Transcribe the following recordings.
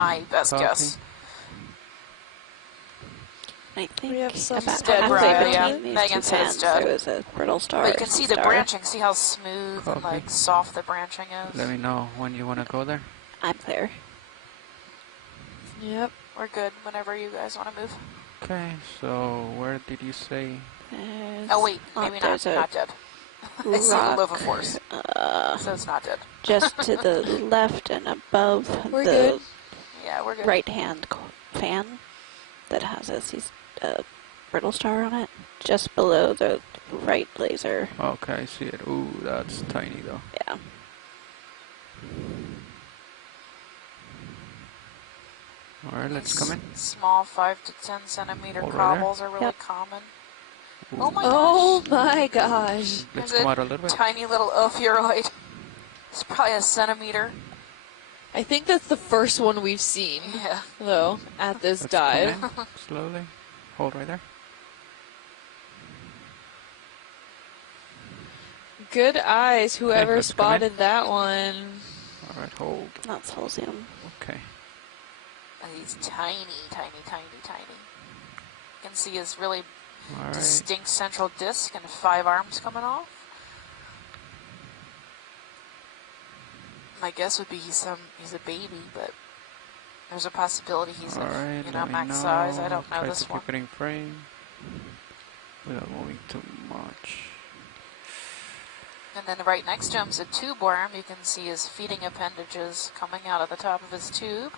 My best guess. I think We have some about dead, halfway Brian, between yeah. these Megan two said it's fans, dead. there was a brittle star. But you can see the star. branching. See how smooth and like soft the branching is. Let me know when you want to go there. I'm clear. Yep. We're good whenever you guys want to move. Okay, so where did you say? Oh wait, maybe not. Not dead. I see the lava force. So it's not dead. Just to the left and above We're the good. Yeah, we're good. right-hand fan that has a brittle star on it, just below the right laser. Okay, I see it. Ooh, that's tiny though. Yeah. Alright, let's come in. Small 5 to 10 centimeter Over cobbles there? are really Yep. common. Ooh. Oh my Oh gosh. my gosh. Let's There's come out a little bit. tiny little ophiuroid. It's probably a centimeter. I think that's the first one we've seen, Yeah. though, at this Let's dive. come in slowly. Hold right there. Good eyes, whoever let's come in. spotted that one. Alright, hold. That's full zoom. Okay. And he's tiny, tiny, tiny, tiny. You can see his really Alright. distinct central disc and 5 arms coming off. My guess would be he's a baby, but there's a possibility he's Alright, of, max size. I don't know Try this to one. keep it in frame without moving too much. And then right next to him's a tube worm. You can see his feeding appendages coming out of the top of his tube.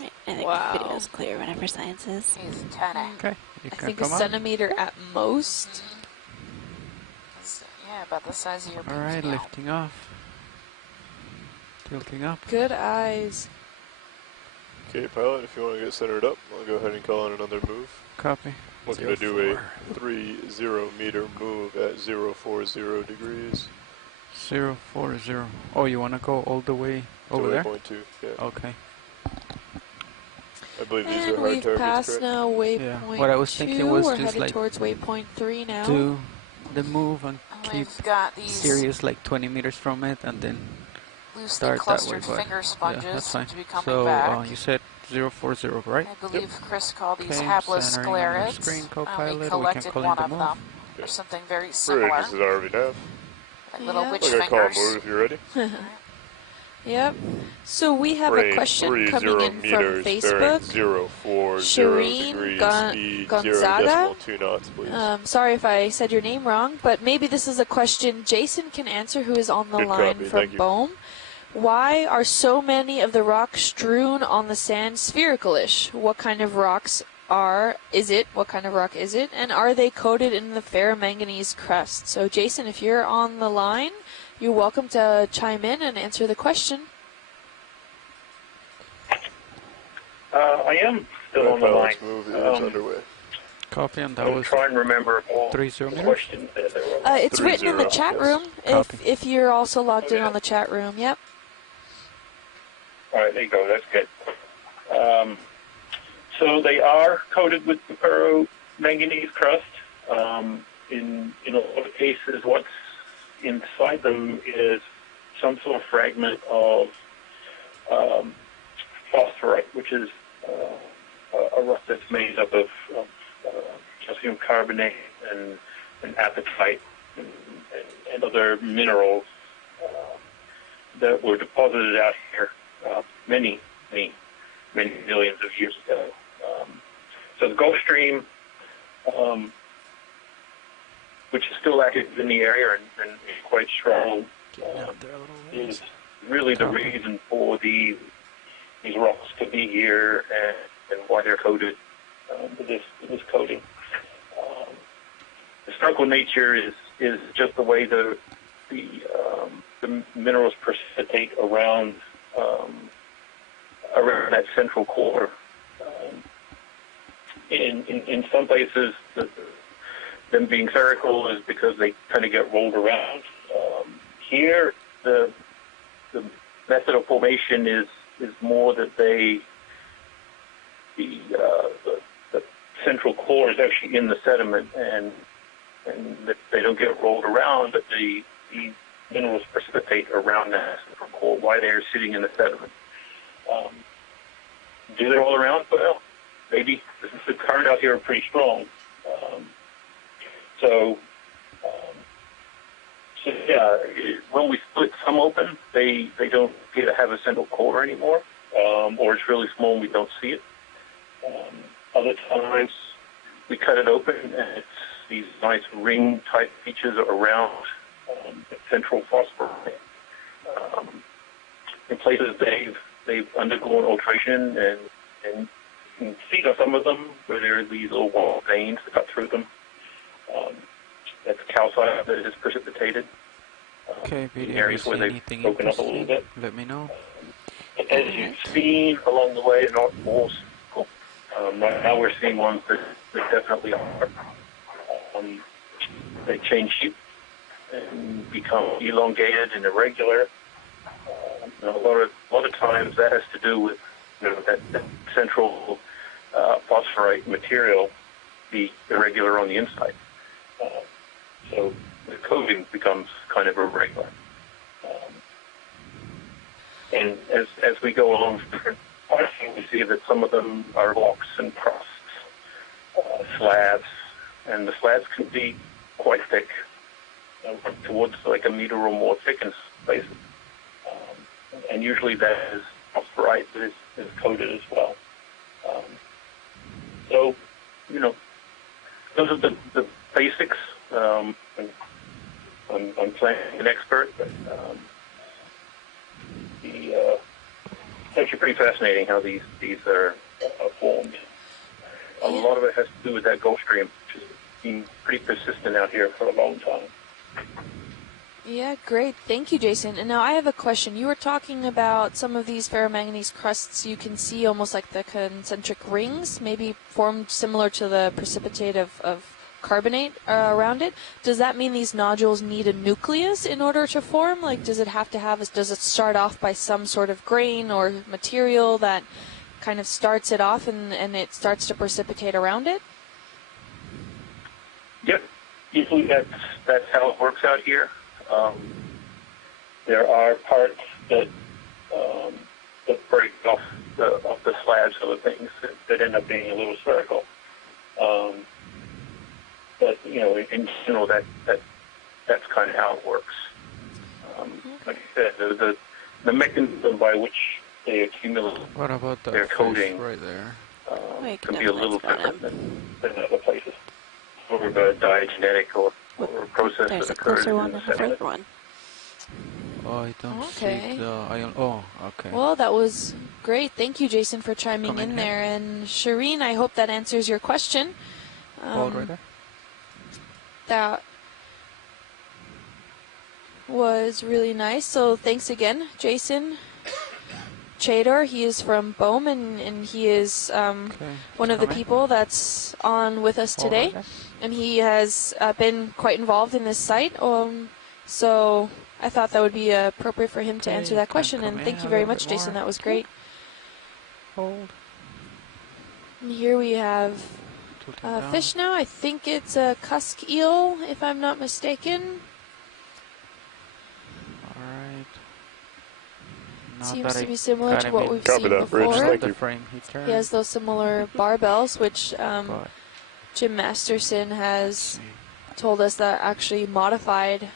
Right, I think Wow. video is clear whenever science is. He's tiny. Okay, you I can think a come out. centimeter at most. Yeah, about the size of your pinky Alright, nail. lifting off. Tilting up. Good eyes. Okay, pilot, if you want to get centered up, I'll go ahead and call in another move. Copy. Looking to do a 30 meter move at 040 degrees. 040. Oh, you want to go all the way over there? 0.2, yeah. Okay. I believe these And are hard we've targets, passed correct? now waypoint Yeah, what I was thinking was We're just headed like towards waypoint 3 now. do the move and keep We've got these Sirius like 20 meters from it and then loosely start that way. clustered But finger yeah, sponges that's fine. to be coming So back. you said 040, right? I believe Chris called these Okay, hapless centering on your sclerids. screen, We co-pilot. We can collected call in one the of move. them, or something very similar. Bridge, this is ROV nav. Like little Yeah. witch I'm going to call a fingers. move if you're ready. Yep. So we have a Range question 30 coming in from meters, Facebook. bearing 040 Shireen degrees, speed Gonzaga. 0.2 knots, please. Sorry if I said your name wrong, but maybe this is a question Jason can answer, who is on the Good line copy, from thank you. Bohm. Why are so many of the rocks strewn on the sand spherical-ish? What kind of rocks is it? What kind of rock is it? And are they coated in the ferromanganese crust? So Jason, if you're on the line, you're welcome to chime in and answer the question. I am still on the line. Pilot's move is underway. Copy, and that I'm was trying to remember all 30 the meters? questions that there were. It's written in the 30, chat yes. room Copy. if you're also logged in Okay. on the chat room. Yep. All right, there you go. That's good. So they are coated with the ferromanganese crust. In a lot of cases, what's inside them is some sort of fragment of phosphorite, which is a rock that's made up of calcium carbonate and apatite and other minerals that were deposited out here many millions of years ago. So the Gulf Stream, which is still active in the area and quite strong, is really the reason for these rocks to be here and why they're coated with this coating. Historical nature is just the way the minerals precipitate around that central core. In some places, them being spherical is because they kind of get rolled around. Here, the method of formation is more that the central core is actually in the sediment and that they don't get rolled around, but the minerals precipitate around that core, why they're sitting in the sediment. Do they all around? Well, maybe. The current out here are pretty strong. So yeah, when we split some open, they don't appear to have a central core anymore, or it's really small and we don't see it. Other times we cut it open and it's these nice ring-type features around the central phosphorite. In places they've undergone alteration, and you can see some of them where there are these little wall veins that cut through them. That's calcite that is precipitated. Okay, video. Areas where they've broken up a little bit. Let me know. As you've seen along the way, not all. Right now we're seeing ones that definitely are. They change shape and become elongated and irregular. A lot of times that has to do with that central phosphorite material be irregular on the inside. So the coating becomes kind of irregular. And as we go along different parts, we see that some of them are blocks and crusts, slabs, and the slabs can be quite thick, towards like a meter or more thick in places. And usually that is phosphorite that is coated as well. So, those are the basics. I'm playing an expert, but it's actually pretty fascinating how these are formed. A lot of it has to do with that Gulf Stream, which has been pretty persistent out here for a long time. Yeah, great. Thank you, Jason. And now I have a question. You were talking about some of these ferromanganese crusts. You can see almost like the concentric rings, maybe formed similar to the precipitate of carbonate around it. Does that mean these nodules need a nucleus in order to form? Like, does it start off by some sort of grain or material that kind of starts it off and it starts to precipitate around it? Yep. Usually that's how it works out here. There are parts that break off the slabs of the things that end up being a little spherical. But in general, that's kind of how it works. Like I said, the mechanism by which they accumulate What about their coating right there? can be a little different than other places, or the diagenetic or process There's that a occurs closer in one the than the sediment. first one. Oh, I don't Okay. see the ion. Oh, okay. Well, that was great. Thank you, Jason, for chiming in there. And Shireen, I hope that answers your question. Right there. That was really nice. So thanks again, Jason Chador. He is from Bohm, and he is one of the people that's on with us today. Right there. And he has been quite involved in this site. So I thought that would be appropriate for him to Okay, answer that can question. come And in thank a you very little much, bit Jason. more. That was great. Hold. And here we have Tilting down. fish now. I think it's a cusk eel, if I'm not mistaken. Alright. Now Seems that to I be similar got to him what in we've Copy seen that, Bridge. before. Thank the you. frame, he turned. He has those similar barbells, which But Jim Masterson has told us that actually modified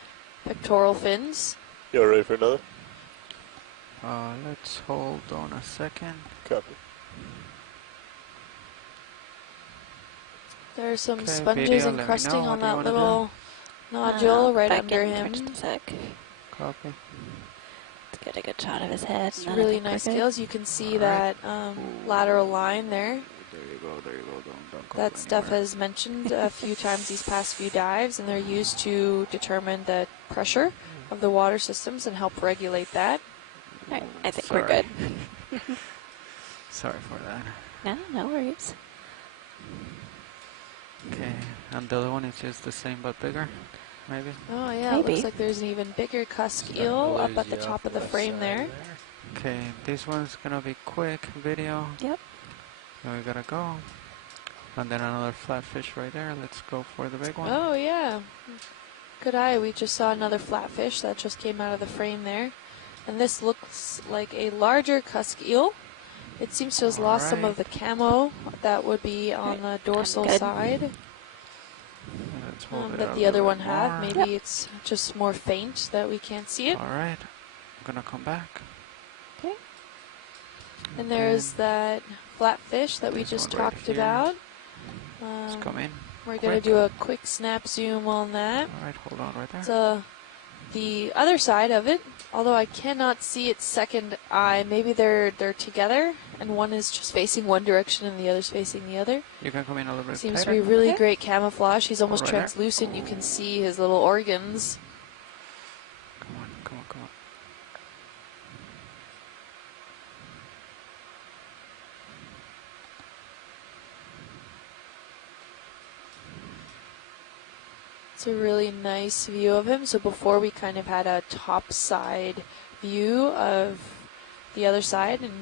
pectoral fins. You all ready for another? let's hold on a second. Copy. There are some Okay, sponges video, let me encrusting know. on What do you that wanna little nodule right back under in him. for just a sec. Copy. Let's get a good shot of his head. It's and then I really think we're nice good. scales. You can see Alright. that lateral line there. There you go, there you go. Don't go That Steph anywhere. has mentioned a few times these past few dives, and they're used to determine the pressure of the water systems and help regulate that. Alright, I think Sorry. we're good. Sorry for that. No worries. Okay, and the other one is just the same but bigger, maybe? Oh yeah, it Maybe. looks like there's an even bigger cusk eel up at the top of the frame there. Okay, this one's gonna be quick video. Yep. Then we gotta go. And then another flatfish right there. Let's go for the big one. Oh yeah. Good eye. We just saw another flatfish that just came out of the frame there. And this looks like a larger cusk eel. It seems to have lost some of the camo that would be on the dorsal side that the other one had. Maybe it's just more faint that we can't see it. Alright, I'm gonna come back. Okay. And there's that flatfish that we just talked about. Let's come in. We're going to do a quick snap zoom on that. Alright, hold on right there. So the other side of it, although I cannot see its second eye, maybe they're together and one is just facing one direction and the other's facing the other. You can come in a little bit Seems tighter. to be really great camouflage. He's almost Right there. translucent. You can see his little organs. Come on, come on, come on. It's a really nice view of him. So before we kind of had a top side view of the other side, and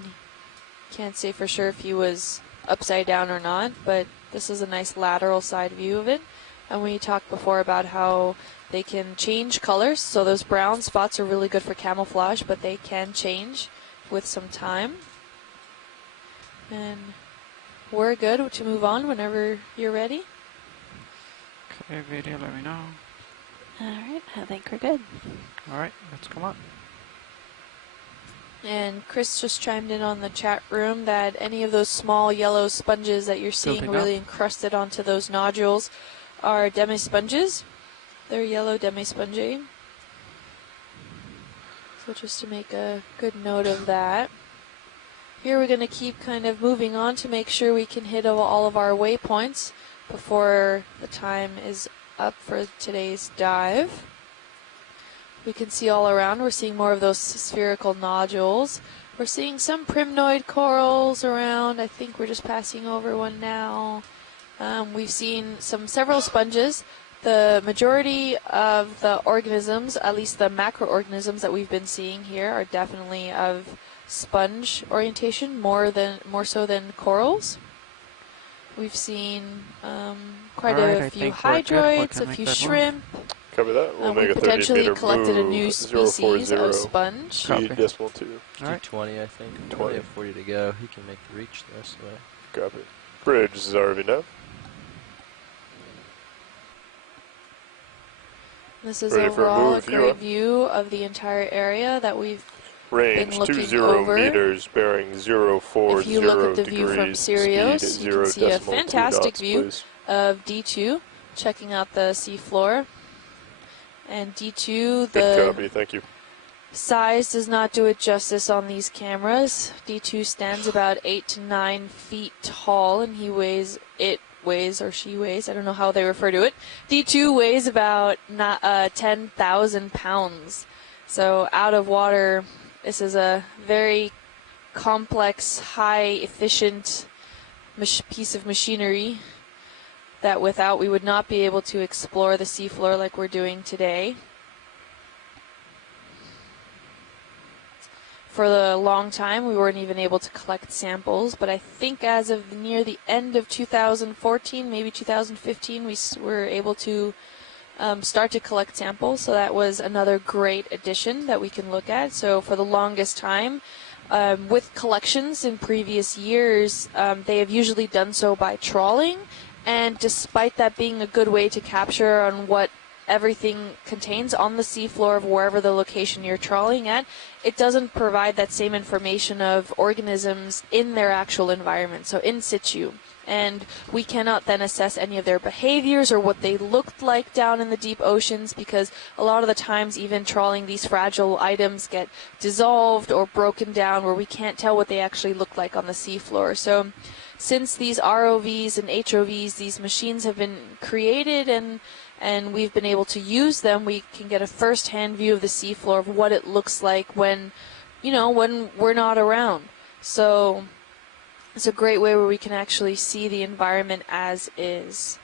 can't say for sure if he was upside down or not, but this is a nice lateral side view of it. And we talked before about how they can change colors. So those brown spots are really good for camouflage, but they can change with some time. And we're good to move on whenever you're ready. Okay, video, let me know. Alright, I think we're good. Alright, let's come up. And Chris just chimed in on the chat room that any of those small yellow sponges that you're seeing Building really up. encrusted onto those nodules are demisponges. They're yellow demispongae. So just to make a good note of that. Here we're going to keep kind of moving on to make sure we can hit all of our waypoints before the time is up for today's dive. We can see all around, we're seeing more of those spherical nodules. We're seeing some primnoid corals around. I think we're just passing over one now. We've seen several sponges. The majority of the organisms, at least the macroorganisms that we've been seeing here, are definitely of sponge orientation, more so than corals. We've seen quite a few hydroids, a few shrimp. Copy that. We'll make We a 30 potentially meter collected a move, new 040, species of sponge. speed Copy. decimal 2. Alright. 20, I think. 20. 20 and 40 to go. He can make the reach though, so. Copy. Bridge is ROV now. This is Ready for a overall a move, you great are. view of the entire area that we've Range been looking 20 over. meters, bearing 040 If you look at the view from degrees, Sirius, speed you 0 can see a decimal 2 fantastic knots, view please. of D2, checking out the seafloor. And D2, Good the copy, thank you. size does not do it justice on these cameras. D2 stands about 8 to 9 feet tall, and or she weighs, I don't know how they refer to it. D2 weighs about 10,000 pounds. So out of water, this is a very complex, high efficient piece of machinery that without we would not be able to explore the seafloor like we're doing today. For a long time, we weren't even able to collect samples, but I think as of near the end of 2014, maybe 2015, we were able to start to collect samples, so that was another great addition that we can look at. So for the longest time, with collections in previous years, they have usually done so by trawling, and despite that being a good way to capture on what everything contains on the seafloor of wherever the location you're trawling at, it doesn't provide that same information of organisms in their actual environment, so in situ. And we cannot then assess any of their behaviors or what they looked like down in the deep oceans, because a lot of the times even trawling, these fragile items get dissolved or broken down where we can't tell what they actually look like on the seafloor. So since these ROVs and HOVs, these machines have been created and we've been able to use them, we can get a first-hand view of the seafloor of what it looks like when we're not around. So it's a great way where we can actually see the environment as is.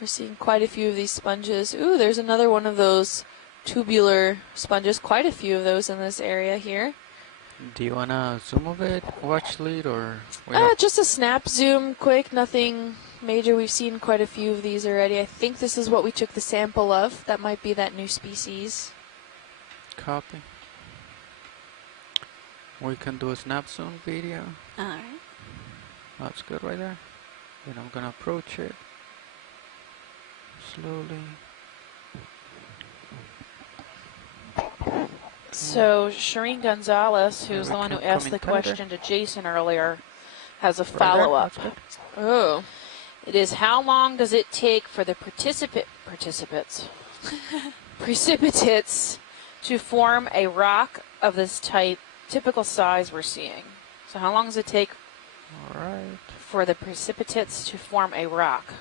We're seeing quite a few of these sponges. Ooh, there's another one of those tubular sponges, quite a few of those in this area here. Do you wanna zoom of it, watch lead, or we don't? Just a snap zoom, quick, nothing major. We've seen quite a few of these already. I think this is what we took the sample of. That might be that new species. Copy. We can do a snap zoom video. Alright. That's good right there. Then I'm gonna approach it slowly. So Shireen Gonzalez, who's Yeah, the one who we asked can the come in tighter. question to Jason earlier, has a Right there, follow-up. that's good. Oh. It is, how long does it take for the precipitates to form a rock of this type, typical size we're seeing? So how long does it take Alright. for the precipitates to form a rock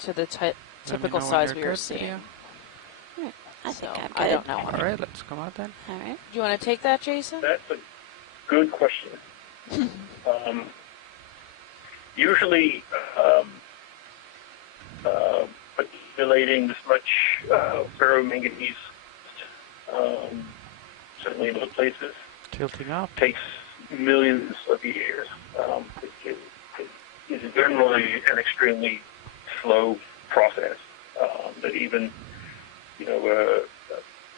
to the typical size we were seeing? I think I'm good. I don't know. Alright, let's come out then. Alright. Do you want to take that, Jason? That's a good question. Usually, accumulating this much ferromanganese, certainly in other places, Tilting up. takes millions of years. It is generally an extremely slow process that even,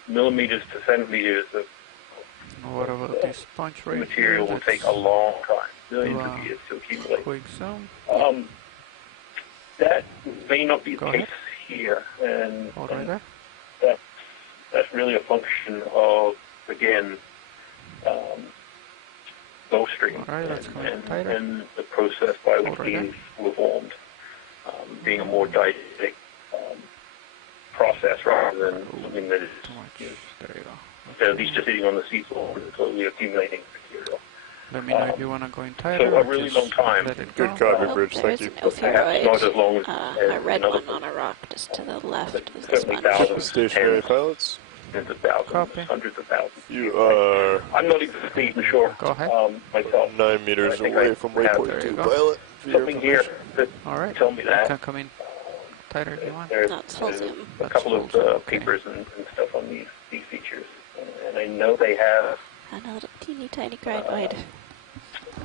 millimeters to centimeters of What about this punch right material here? will take a long time, millions do of a years to accumulate. Quick zoom. That may not be the Go case here, and Hold right there. that's really a function of, again, Gulf Stream Alright, let's come in tighter. and the process by which Hold right these were formed, being a more didactic process rather than something that is, Too much. There you go. instead of these just sitting on the seafloor and slowly accumulating material. Let me know if you want to go in tighter. So a or really just long time. Let it Good go. copy, Bridge. There's Thank you. an Perhaps not as long as, a red another one on a rock just to the left but of the certainly sponge. thousands, Stationary tens, pilots. tens of thousands, Copy. hundreds of thousands. You are I'm not exactly even sure Go ahead. myself. 9 meters I think away I from have waypoint There you 2, go. pilot. For your Something here information. that Alright. tell me You that. can come in tighter if you want. There's, No, it's full there's zoom. a couple of That's full zoom, okay. papers and stuff on these features, and I know they have Another teeny tiny crinoid.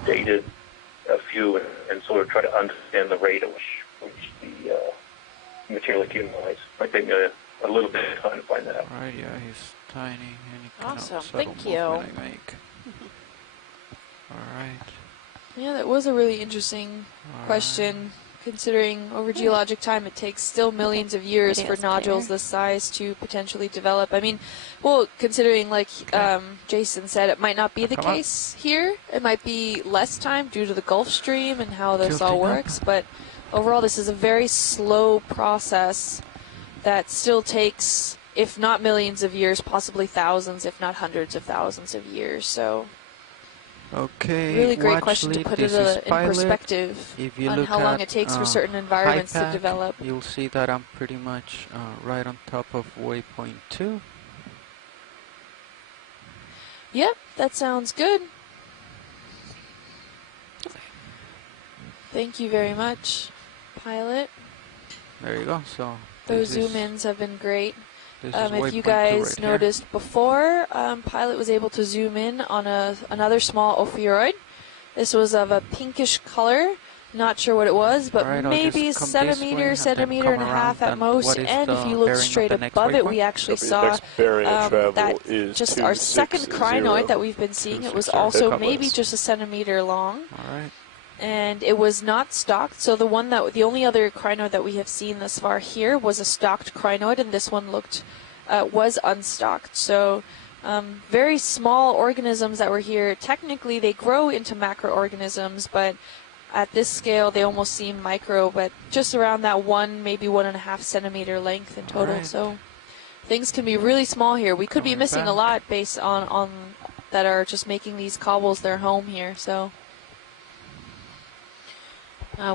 dated a few and sort of try to understand the rate at which the material accumulates. Might take me a little bit of time to find that out. Alright, yeah, he's tiny and he cannot Awesome, subtle thank you. movement I make. Alright. Yeah, that was a really interesting question. Considering over geologic time, it takes still millions of years for Video's nodules clear. this size to potentially develop. I mean, well, considering like Jason said, it might not be the Come on. case here. It might be less time due to the Gulf Stream and how this all Tilting up. works. But overall, this is a very slow process that still takes, if not millions of years, possibly thousands, if not hundreds of thousands of years. So Okay, really great watch question to lead. put This it is in pilot. perspective If you on look how long at, it takes for certain environments to HiPAC, develop. You'll see that I'm pretty much right on top of waypoint 2. Yep, that sounds good. Thank you very much, Pilot. There you go. So Those this is- zoom-ins have been great. This is If waypoint you 2 guys right here. noticed before, Pilot was able to zoom in on another small ophiuroid. This was of a pinkish color. Not sure what it was, but Alright, I'll maybe just come this way and then centimeter and a come half around. at And most. what is And if the you look bearing of straight the next above it, we waypoint? actually The saw next bearing of travel that is just our second 260. crinoid that we've been seeing. It was 260. also Couplets. maybe just a centimeter long. Alright. And it was not stocked. So the only other crinoid that we have seen thus far here was a stocked crinoid, and this one was unstocked. So very small organisms that were here. Technically, they grow into macroorganisms, but at this scale, they almost seem micro, but just around that 1.5 centimeter length in total. Alright. So things can be really small here. We could be Coming missing a back. lot based on that are just making these cobbles their home here. So.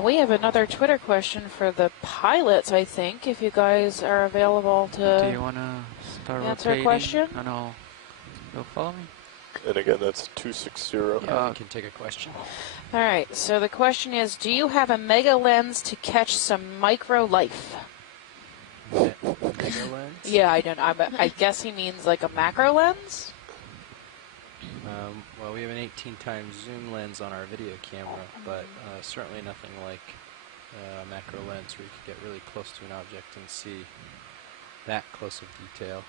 We have another Twitter question for the pilots, I think, if you guys are available Do you to want to start answer a rotating? question. And you'll follow me? And again, that's 260. Yeah, you can take a question. All right, so the question is, do you have a mega lens to catch some micro life? Mega lens? Yeah, I don't. I guess he means like a macro lens. Well, we have an 18 times zoom lens on our video camera, but certainly nothing like a macro lens where you can get really close to an object and see that close of detail.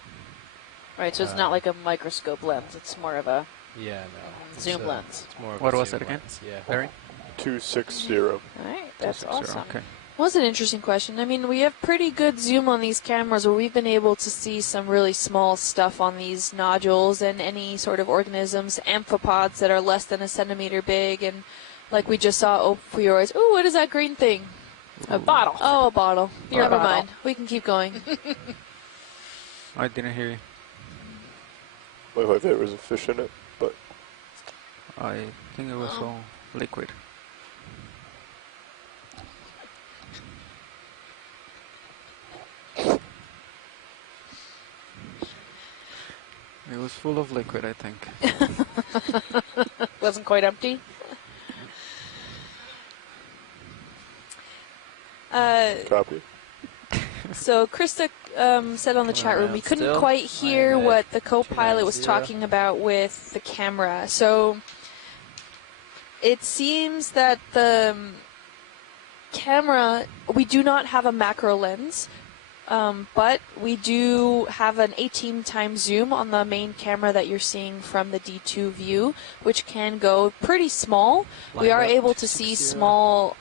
Right, so it's not like a microscope lens. It's more of a Yeah, no. zoom lens. It's more of What a was zoom it again? lens, yeah. Barry? 260. All right, that's 260, awesome. Okay. Was an interesting question. I mean, we have pretty good zoom on these cameras where we've been able to see some really small stuff on these nodules and any sort of organisms, amphipods that are less than a centimeter big, and like we just saw ophiuroids. Ooh, what is that green thing? A bottle. Oh, a bottle. Beer Never bottle. mind. We can keep going. I didn't hear you. Looked like there was a fish in it, but I think it was all liquid. It was full of liquid, I think. Wasn't quite empty. copy. So Krista said on the chat room we couldn't Still, quite hear I'm at what the co-pilot was 290. talking about with the camera. So it seems that the camera, we do not have a macro lens, but we do have an 18 times zoom on the main camera that you're seeing from the D2 view, which can go pretty small. We are able to see small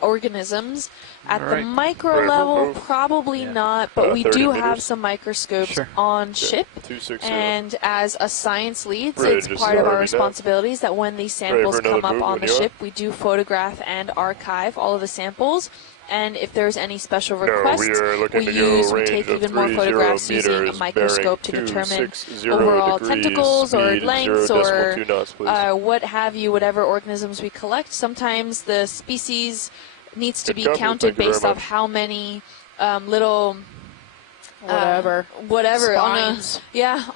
organisms. At the Right. micro Right, level, move. probably Yeah. not, but we 30 do meters. have some microscopes Sure. on ship. 260. And as a science lead, Bridge it's is part of our already down. responsibilities that when these samples for another come up move on when the you are. ship, we do photograph and archive all of the samples. And if there's any special No, requests, we are looking we to go use, we range take of even more 30 photographs using a meters, microscope to bearing determine 260 overall degrees, tentacles or speed lengths 0.2 knots, please. what have you, whatever organisms we collect. Sometimes the species needs to Good be copy, counted thank you very based off much. how many little Whatever.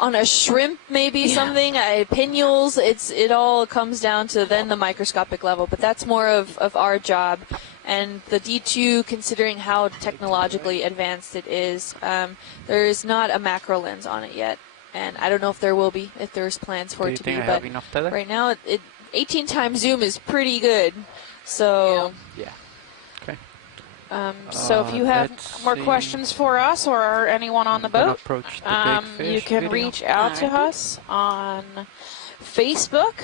on a shrimp maybe something pinnules. It all comes down to then the microscopic level, but that's more of our job. And the D2, considering how technologically advanced it is, there is not a macro lens on it yet, and I don't know if there will be, if there's plans for Do it you to be, think I but have enough tether? right now 18 times zoom is pretty good. So Yeah. Okay. So if you have let's more see. questions for us or anyone on the I'm gonna boat, approach the big fish you can video. reach out to Alright. us on Facebook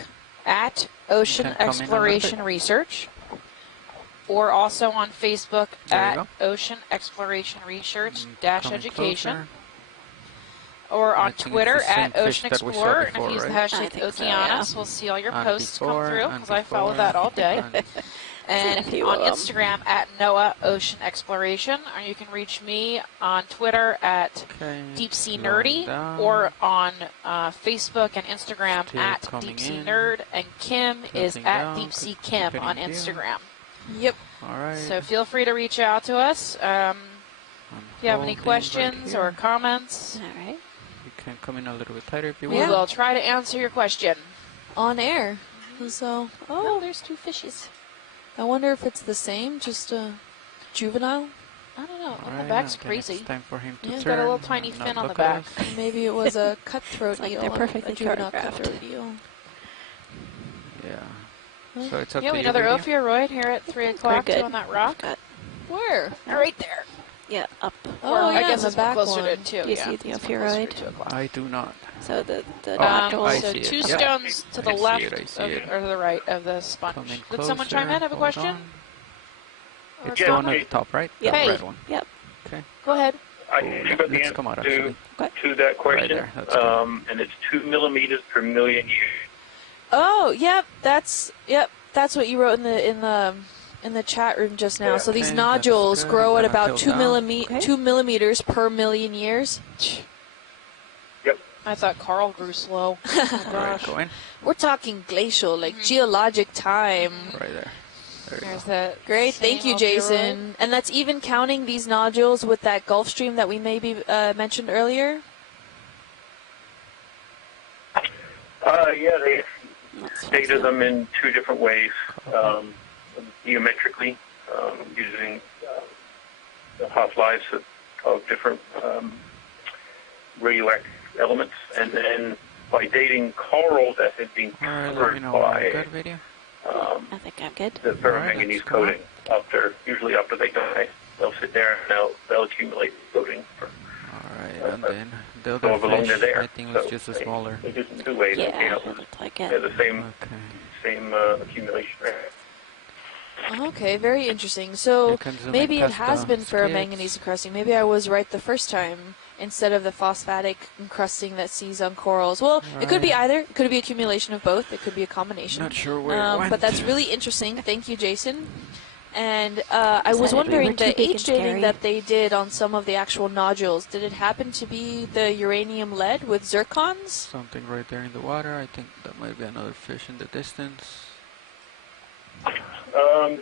at Ocean Can come in a little Exploration bit. Research, or also on Facebook There you at go. Ocean Exploration Research Coming Education, closer. or I on think it's Twitter the same at fish Ocean that we saw Explorer, before, and if you use the right? I hashtag think so, Okeanos, we'll see all your And posts come before, through, and because I follow before, that all day. and- And Seen a few on of 'em. Instagram at NOAA Ocean Exploration, or you can reach me on Twitter at Okay, Deep Sea slowing Nerdy, down. or on Facebook and Instagram Still at coming Deep Sea in. Nerd, and Kim is Tilting at down, Deep Sea keep Kim getting on down. Instagram. yep. All right. So feel free to reach out to us. I'm If you have any holding right questions or here. comments, All right. You can come in a little bit tighter if you we want. will try to answer your question. On air. So Oh, there's two fishes. I wonder if it's the same, just a juvenile. I don't know. All On right, the back's I think crazy. It's time for him to Yeah, he's turn. got a little tiny and not fin on the look at back. us. Maybe it was a cutthroat It's like eel. they're perfectly a juvenile choreographed. cutthroat eel. Yeah. So it's up Yeah, to we you. another Lydia. ophiuroid here at 3 o'clock good. on that rock. Got, Where? Right there. yeah, up. Oh, Or yeah, I guess the it's more back closer one. to 2. Do you yeah, see the it's more closer to ophiuroid? 2 o'clock. I do not. So the Oh, nodules. I So see it. 2 Yep. stones to the I see left it, I see of, it. or the right of the sponge. Coming Did someone chime closer. in? Have a Hold question? on. Or It's a the one at comment? the top, right? Yep. The Hey. red one. Yep. Okay. Go ahead. I Oh, think about the let's come out, answer actually. to that question, there, that's good. and it's 2 millimeters per million years. Oh, yep. That's what you wrote in the chat room just now. Yeah. So these Okay, nodules that's good. grow I'm at gonna about tilt down. 2 millimeters per million years. Yep. I thought Carl grew slow. Oh, All right, gosh. go in. We're talking glacial, like geologic time. Right there. There you There's go. that. Great, same thank you, ophiuroid. Jason. And that's even counting these nodules with that Gulf Stream that we maybe mentioned earlier. Yeah, they That's stated them in 2 different ways, geometrically, using the half-lives of different radioactive elements, and then by dating corals that had been Alright, let me covered know when you're by good, video. I think I'm good. the Alright, ferromanganese let's go on. coating. Usually after they die, they'll sit there and they'll accumulate coating for Alright, and then the so other long fish, they're there. I think was So just a they- smaller. They just in two ways. Yeah, Okeanos it looked like is it. the same Okay. accumulation rate. Okay, very interesting. So You can zoom in maybe it past has the been skids. ferromanganese encrusting. Maybe I was right the first time instead of the phosphatic encrusting that sees on corals. Well, it could be either. It could be accumulation of both. It could be a combination. Not sure where it went. But that's really interesting. Thank you, Jason. And I was Decided we wondering were too the big and age dating scary. that they did on some of the actual nodules. Did it happen to be the uranium lead with zircons? Something right there in the water. I think that might be another fish in the distance.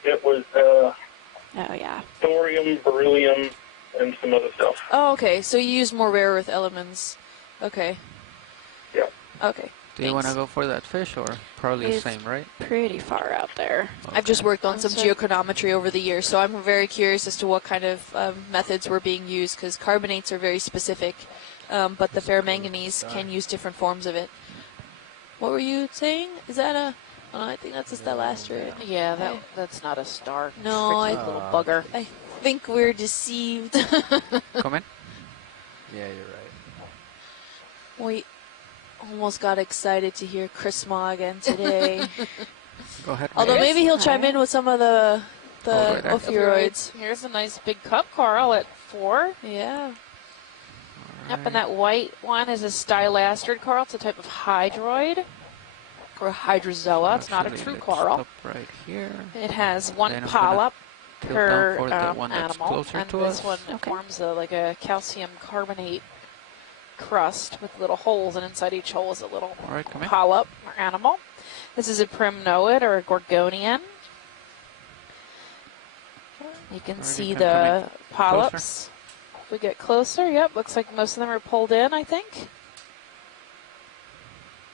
It was Oh, yeah. thorium, beryllium, and some other stuff. Oh, okay. So you used more rare earth elements. Okay. Yeah. Okay. Do you want to Thanks. go for that fish or probably the It's same, right? Pretty far out there. I've just worked on I'm some sorry. geochronometry over the years, so I'm very curious as to what kind of methods were being used, because carbonates are very specific, but the ferromanganese can use different forms of it. What were you saying? Is that a... Oh, I think that's a stellastrid. Yeah, that's not a star. No, Tricky I- little bugger. I think we're deceived. Come in. Yeah, you're right. We almost got excited to hear Chris Ma again today. Go ahead. Although Yes. maybe he'll chime in with some of the right there. ophiuroids. Here's a nice big cup coral at 4. Yeah. Yep, and that white one is a stylastrid coral. It's a type of hydroid or a hydrozoa. It's not a Actually, true let's coral. Stop right here. It has one Then I'm polyp Tilt per down for the one that's animal, closer and to this us. one forms like a calcium carbonate crust with little holes, and inside each hole is a little All right, come in. polyp or animal. This is a primnoid or a gorgonian. You can Alright, see you can the come polyps. If we get closer, yep, looks like most of them are pulled in, I think.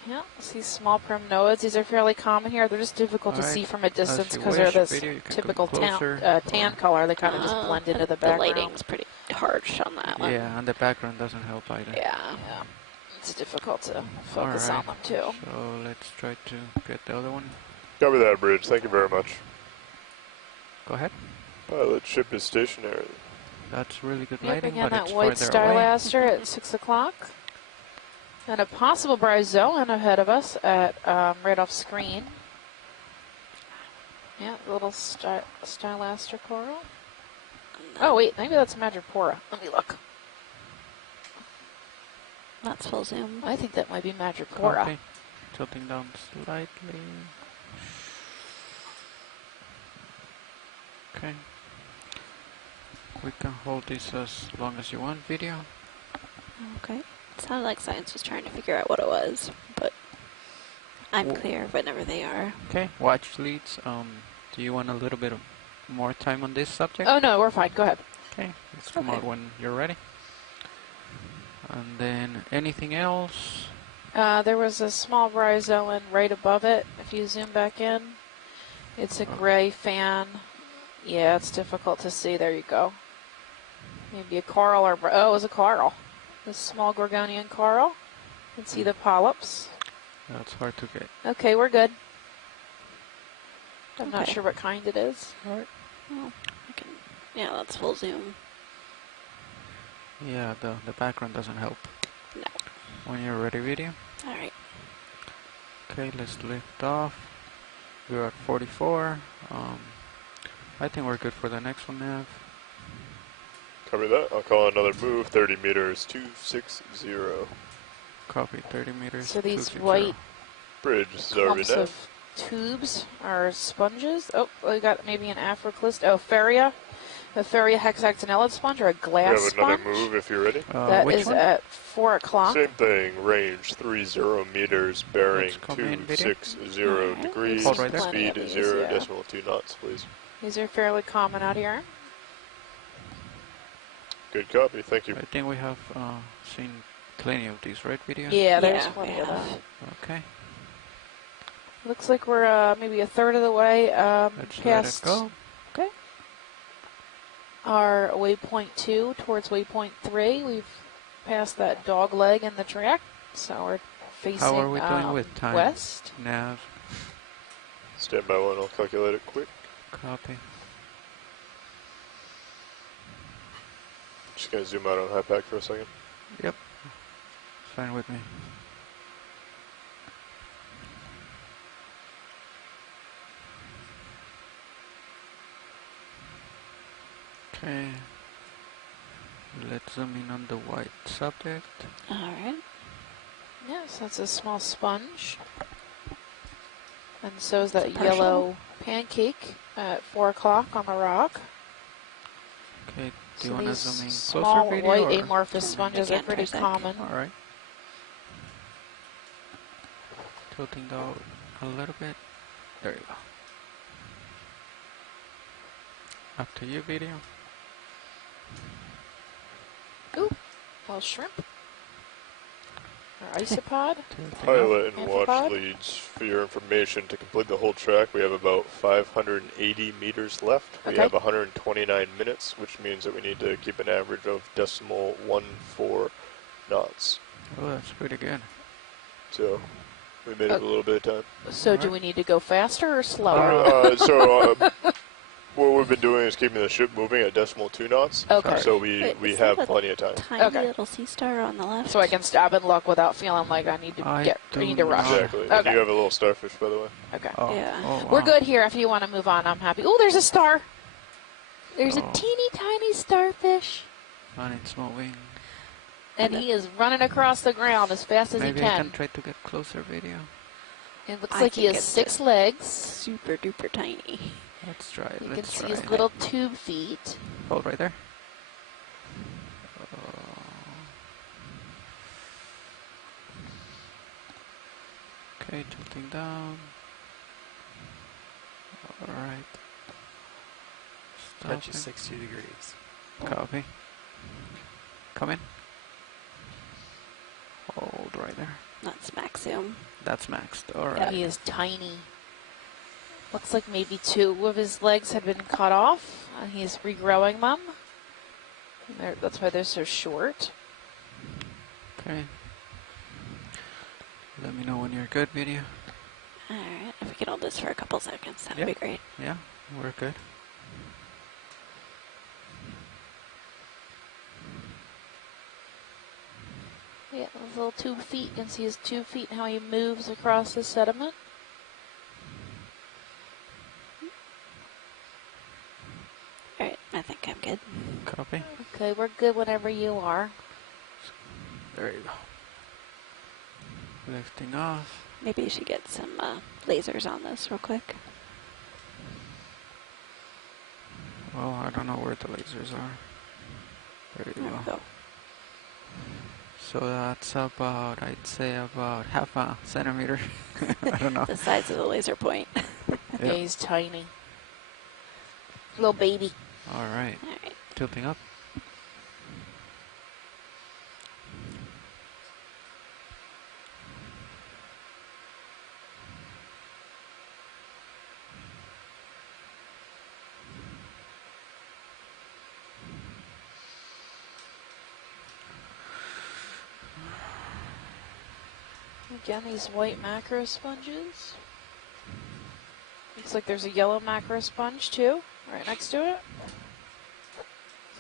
Yeah, see small primnoids. These are fairly common here. They're just difficult to Alright, see from a distance you because they're wish, this video, you can come typical closer, tan or- color. They kind of just blend into the The background. lighting's pretty harsh on that one. Yeah, and the background doesn't help either. Yeah. Yeah, it's difficult to focus Alright, on them too. So let's try to get the other one. Cover that bridge. Thank you very much. Go ahead. Pilot ship is stationary. That's really good Yep, lighting, again, but that it's white farther away. stylaster at 6 o'clock. And a possible bryozoan ahead of us at right off screen. Yeah, little stylaster coral. Oh, wait, maybe that's Madrepora. Let me look. That's full zoom. I think that might be Madrepora. Copy. Tilting down slightly. Okay. We can hold this as long as you want, video. Okay. It sounded like science was trying to figure out what it was, but I'm Well- clear whenever they are. Okay, watch leads. Do you want a little bit of more time on this subject? Oh, no, we're fine. Go ahead. Okay, let's come Okay. out when you're ready. And then anything else? There was a small bryozoan right above it. If you zoom back in, it's a gray fan. Yeah, it's difficult to see. There you go. Maybe a coral or oh, it was a coral. This small gorgonian coral. You can see the polyps. That's hard to get. Okay, we're good. I'm not Okay. sure what kind it is. Oh, I can, yeah, that's full zoom. Yeah, the background doesn't help. No. When you're ready, video. Alright. Okay, let's lift off. We're at 44. I think we're good for the next one, Nav. Cover that. I'll call another move. 30 meters. 260. Copy, 30 meters. So these 260. white Bridge. This is clumps RV of tubes are sponges. Oh, we got maybe an Afroclist. Oh, Feria. A Feria hexactinellid sponge or a We glass have another sponge. move if you're ready. That which is one? at 4 o'clock. Same thing. Range 30 meters. Bearing Let's come in, video. 260 Alright. degrees. Hold right there. Plenty of Speed these, 0 yeah. decimal 2 knots, please. These are fairly common out here. Good copy. Thank you. I think we have seen plenty of these, right, video? Yeah, there's Yeah, plenty we of them. have. Okay, Looks like we're maybe a third of the way let's let it past go. our waypoint 2 towards waypoint 3. We've passed that dog leg in the track, so we're facing How are we doing with time? west. Nav. Stand by one, I'll calculate it quick. Copy. Just gonna zoom out on HiPAC for a second. Yep. Fine with me. Okay. Let's zoom in on the white subject. Alright. Yes, that's a small sponge. And so is that It's a partial. yellow pancake at 4 o'clock on the rock. Okay. Do So you want to these zoom in small closer, video? white Or? amorphous sponges are Again, pretty Tarzan. common. All right. Tilting out a little bit. There you go. Up to you, video. Ooh, little shrimp. Or isopod. Tilting up. Pilot and watch Amphipod? leads. For your information, to complete the whole track, we have about 580 meters left. We Okay. have 129 minutes, which means that we need to keep an average of .14 knots. Oh, that's pretty good. So we made up a little bit of time. So do we need to go faster or slower? What we've been doing is keeping the ship moving at .2 knots. Okay. So we Wait, is have that a plenty of time. Tiny Okay. little sea star on the left. So I can stab and look without feeling like I need to I need to do rush. not. Exactly. And Okay. you have a little starfish, by the way. Okay. Oh, Yeah. oh, wow. We're good here. If you want to move on, I'm happy. Oh, there's a star. There's a Oh. teeny tiny starfish. On its moving. And he is running across the ground as fast as Maybe he I can. can try to get closer, video. It looks I like he think has it's 6 just legs. super duper tiny. Let's try it. You can Let's see try his it. little tube feet. Hold right there. Okay, tilting down. Alright. Catch you Stopping. 60 degrees. Copy. Come in. Hold right there. That's max zoom. That's maxed. Alright. He is tiny. Looks like maybe 2 of his legs had been cut off, and he's regrowing them. And that's why they're so short. Okay. Let me know when you're good, video. Alright, if we can hold this for a couple seconds, that would Yep. be great. Yeah, we're good. Yeah, those little tube feet. You can see his tube feet and how he moves across the sediment. Alright, I think I'm good. Copy. Okay, we're good whenever you are. There you go. Lifting off. Maybe you should get some lasers on this real quick. Well, I don't know where the lasers are. There you There we go. go. So that's about, I'd say about half a centimeter. I don't know. The size of the laser point. Yeah, he's tiny. Little baby. Alright. Alright. Tilting up. Again, these white macro sponges. Looks like there's a yellow macro sponge too, right next to it.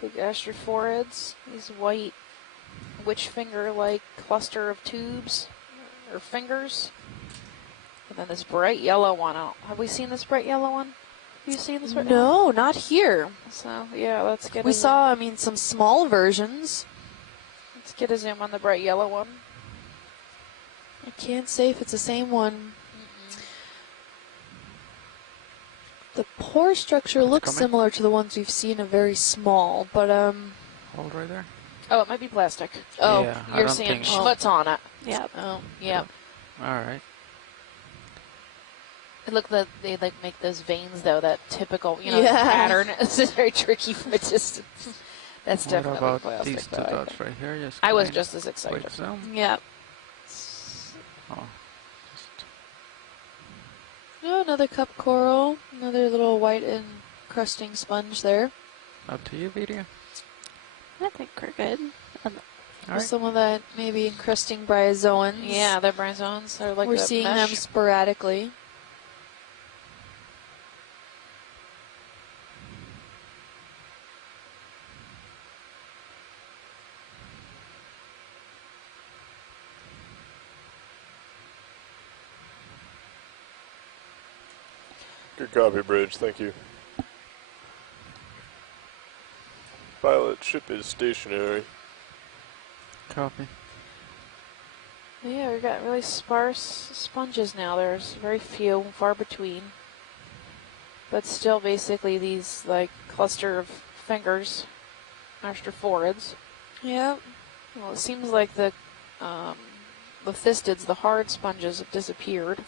Looks like astrophorids. These white witch finger-like cluster of tubes or fingers. And then this bright yellow one. Have we seen this bright yellow one? Have you seen this right now? No, not here. So yeah, let's get. We a saw, I mean, some small versions. Let's get a zoom on the bright yellow one. I can't say if it's the same one. The pore structure looks coming. similar to the ones we've seen, very small, but Hold right there. Oh, it might be plastic. oh, Yeah, I You're don't seeing think- schmutz on it. Yeah. Oh, yeah. Alright. And look, they like make those veins though. That typical, Yeah. pattern. This is very tricky, but just that's What definitely about plastic. these two though, I dots think. right here? Just I was kind just as quick excited. zoom. yeah. Oh, just Oh, another cup coral, another little white encrusting sponge there. up to you, video. I think we're good. All right. Some of that maybe encrusting bryozoans. Yeah, the bryozoans are like We're a seeing mesh. them sporadically. Good copy, Bridge. Thank you. Pilot, ship is stationary. Copy. Yeah, we've got really sparse sponges now. There's very few, far between. But still basically these like cluster of fingers, astrophorids. Yep. Well, it seems like the lithistids, the hard sponges, have disappeared.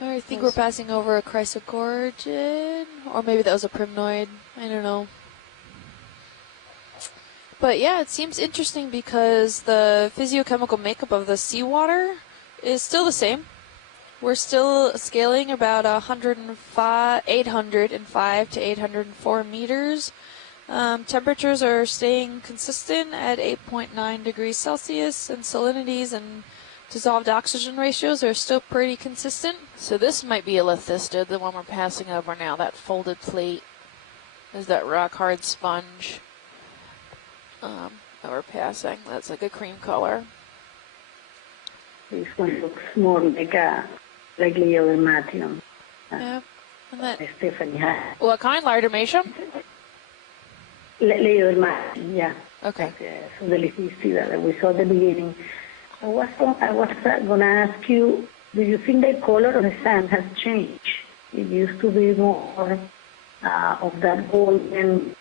I think we're passing over a chrysogorgid, or maybe that was a primnoid. I don't know. But yeah, it seems interesting because the physiochemical makeup of the seawater is still the same. We're still scaling about 805 to 804 meters. Temperatures are staying consistent at 8.9 degrees Celsius, and salinities and dissolved oxygen ratios are still pretty consistent. So this might be a lithistid, the one we're passing over now. That folded plate is that rock hard sponge that we're passing. That's like a cream color. This one looks more like a Leiodermatium. Yep. And that, Stephanie had What kind? Lidermatium? Leiodermatium, yeah. Okay. So the Lithistida that we saw at the beginning. I was going to ask you, do you think the color of the sand has changed? It used to be more of that golden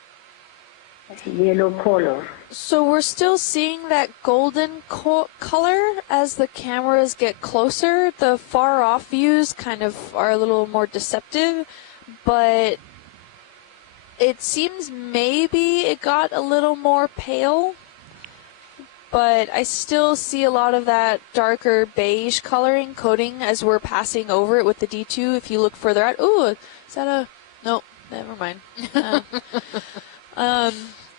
yellow color. so we're still seeing that golden color as the cameras get closer. The far off views kind of are a little more deceptive, but it seems maybe it got a little more pale. But I still see a lot of that darker beige coloring coating as we're passing over it with the D2. If you look further out, ooh, is that a... Nope, never mind.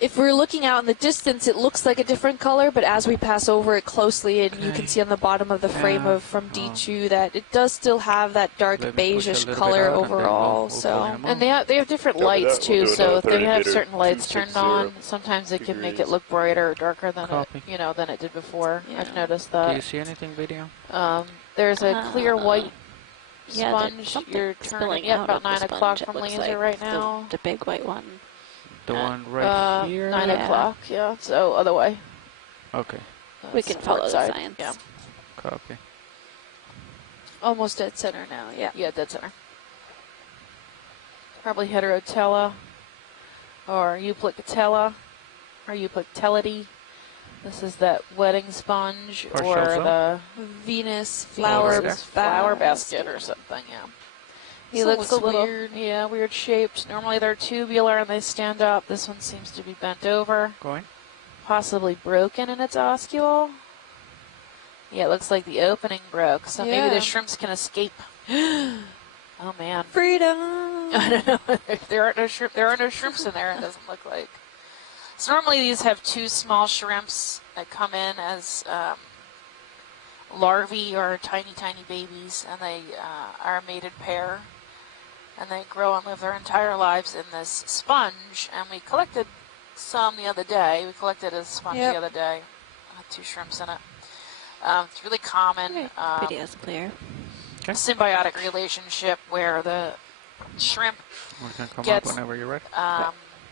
If we're looking out in the distance, it looks like a different color, but as we pass over it closely, and you can see on the bottom of the frame from D2 that it does still have that dark Let me push a beigeish little bit color out and then overall. we'll So. pull him And out. they have different Copy lights that. We'll too, do so another if they 30 have meter, certain lights turned 260 on, sometimes it can make it degrees. look brighter or darker than Copy. than it did before. Yeah. I've noticed Do you that. see anything, video? There's a clear white Yeah, there's sponge. something You're spilling turning at out about of the 9 sponge, o'clock it from looks laser like. right now. The big white one. The one right here? 9 Yeah. o'clock, yeah. So other way. Okay, We That's can the follow port the side. science. Yeah. copy. Almost dead center now, yeah. Yeah, dead center. Probably Heterotella or Euplicatella or Euplictellidae. This is that wedding sponge Partial or zone. the Venus flower, flower basket or something, yeah. He This one looks a looks little weird. weird shaped. Normally they're tubular and they stand up. This one seems to be bent over, Going. possibly broken in its oscule. Yeah, it looks like the opening broke, so maybe Yeah. the shrimps can escape. Oh man. Freedom! I don't know. There are no shrimps in there. It doesn't look like. So normally these have two small shrimps that come in as larvae or tiny babies, and they are a mated pair, and they grow and live their entire lives in this sponge. And we collected some the other day. We collected a sponge Yep. the other day. Had 2 shrimps in it. It's really common. Video's clear. A symbiotic relationship where the shrimp We can come Gets- up whenever you're ready.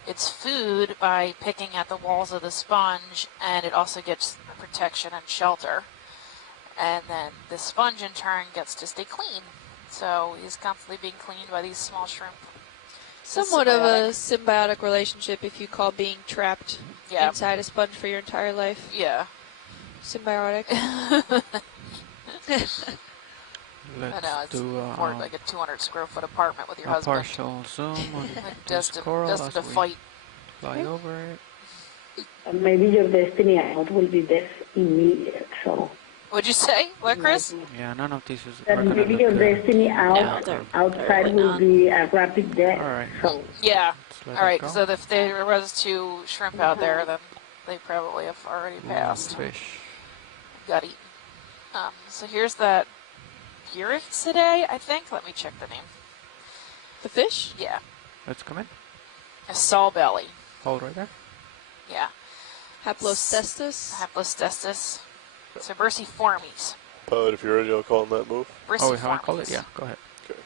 its food by picking at the walls of the sponge, and it also gets protection and shelter. And then the sponge in turn gets to stay clean. So he's constantly being cleaned by these small shrimp. Somewhat of a symbiotic relationship if you call being trapped Yeah. inside a sponge for your entire life. Yeah. Symbiotic. Let's I know, it's do for like a 200 square foot apartment with your a husband. partial zoom on Like this destined coral as to we fight. fly over it. Maybe your destiny out will be this immediate, so What'd you say? What, Chris? Yeah, none of these is that are gonna maybe look your good. destiny No, out they're outside really will not. be a rapid death. All right. So Yeah. Let's let All right. it go. So if there was 2 shrimp out there, then they probably have already passed. Fish. Got eaten. So here's that Purifidae, I think. Let me check the name. The fish? Yeah. Let's come in. A sawbelly. Hold right there. Yeah. Haplostestis? Haplostestis. So versiformes. Pilot, if you're ready, I'll call on that move. Oh, we haven't called it? Yeah, go ahead. Okay.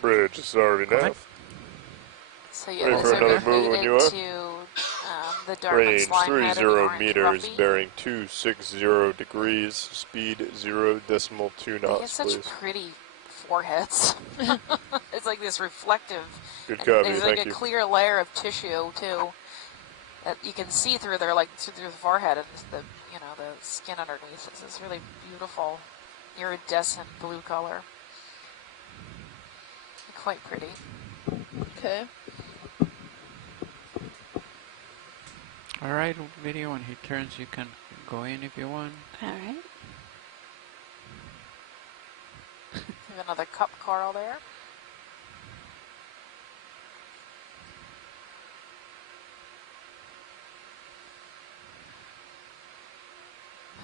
Bridge is already Come now. in. So yeah, Ready these for are another move when you are? to the Dartmouth Range slime head and the 30 orange meters, ruffy. bearing 260 degrees, speed 0.2 They get knots, such please. pretty foreheads. It's like this reflective. Good and copy, there's like thank a you. clear layer of tissue too that you can see through there, like through the forehead and the the skin underneath. It's this really beautiful iridescent blue color. Quite pretty. Okay. Alright, video, when he turns, you can go in if you want. Alright. Have another cup coral there.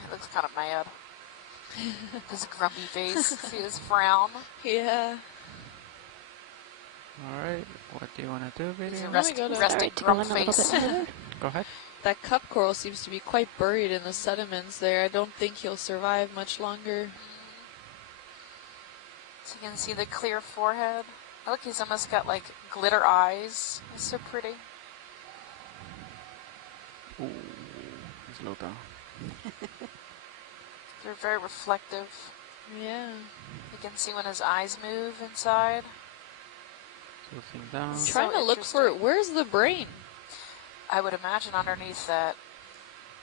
He looks kind of mad. His grumpy face. See his frown. Yeah. Alright, what do you want to do, He's video? a rusty, go to- rusty Alright, to go grump in a little face. bit further. Go ahead. That cup coral seems to be quite buried in the sediments there. I don't think he'll survive much longer. So you can see the clear forehead. Oh, look, he's almost got like glitter eyes. He's so pretty. Ooh, slow down. They're very reflective. Yeah. You can see when his eyes move inside. Tilting down. So Trying to look for interesting. where's the brain? I would imagine underneath that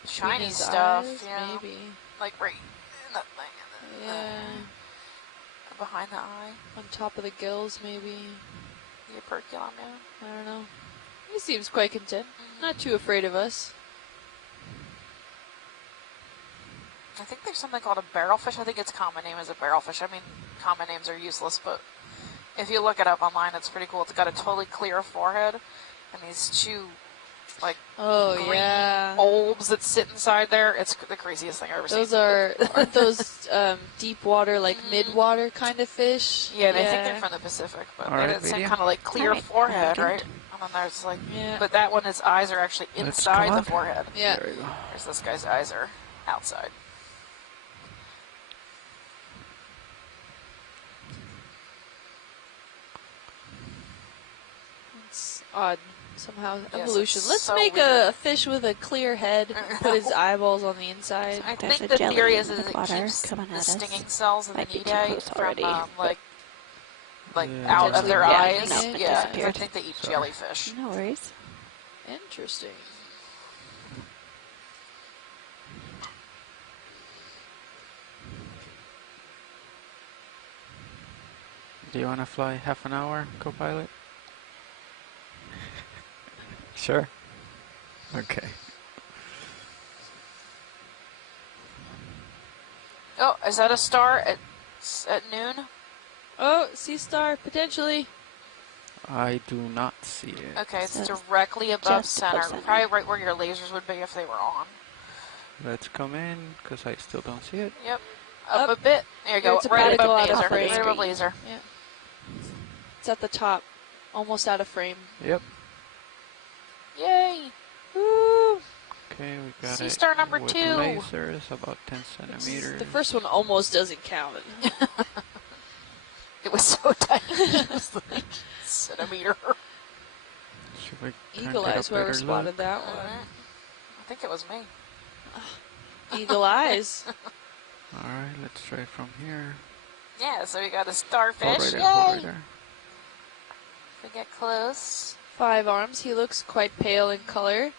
Between shiny his stuff. eyes, Yeah. maybe. Like right in that thing. Yeah. Behind the eye. On top of the gills, maybe. The operculum, yeah. I don't know. He seems quite content. Not too afraid of us. I think there's something called a barrelfish. I think its common name is a barrelfish. I mean, common names are useless, but if you look it up online, it's pretty cool. It's got a totally clear forehead and these two, like, Oh, green yeah. bulbs that sit inside there. It's the craziest thing I've ever Those seen. aren't those deep water, like mid-water kind of fish? Yeah, and I think they're from the Pacific, but All they right, had the same video. kind of like clear All right, forehead, good. right? And then there's like, Yeah. but that one, his eyes are actually Let's inside come the on. forehead. Yeah. There you go. Whereas this guy's eyes are outside. It's odd. Somehow Yes, evolution. it's Let's so make weird. a fish with a clear head. Put his eyeballs on the inside. I There's think a the jelly theory in is the it water keeps coming the at us. stinging cells in Might the be too nidae close from already, like Yeah. out of their Yeah, eyes. no, it Yeah, 'cause I disappeared. think they eat Sorry. jellyfish. No worries. Interesting. Do you want to fly half an hour, co-pilot? Sure. Okay. Oh, is that a star at noon? Oh, sea star, potentially. I do not see it. Okay, it's So directly above just center. above center. Probably right where your lasers would be if they were on. Let's come in, because I still don't see it. Yep. Up Up. a bit. There you go. It's Right about to go above out of laser. frame. Right above laser. Yeah. It's at the top. Almost out of frame. Yep. Yay! Woo! Okay, we got Sea it. star number with 2. lasers, about 10 centimeters. The first one almost doesn't count. It was so tiny. It was like centimeter. Should we try and Eagle get a eyes, whoever better spotted look? that one. I think it was me. Eagle eyes. Alright, let's try it from here. Yeah, so we got a Hold starfish. right there, hold Yay! right there. If we get close. 5 arms. He looks quite pale in color.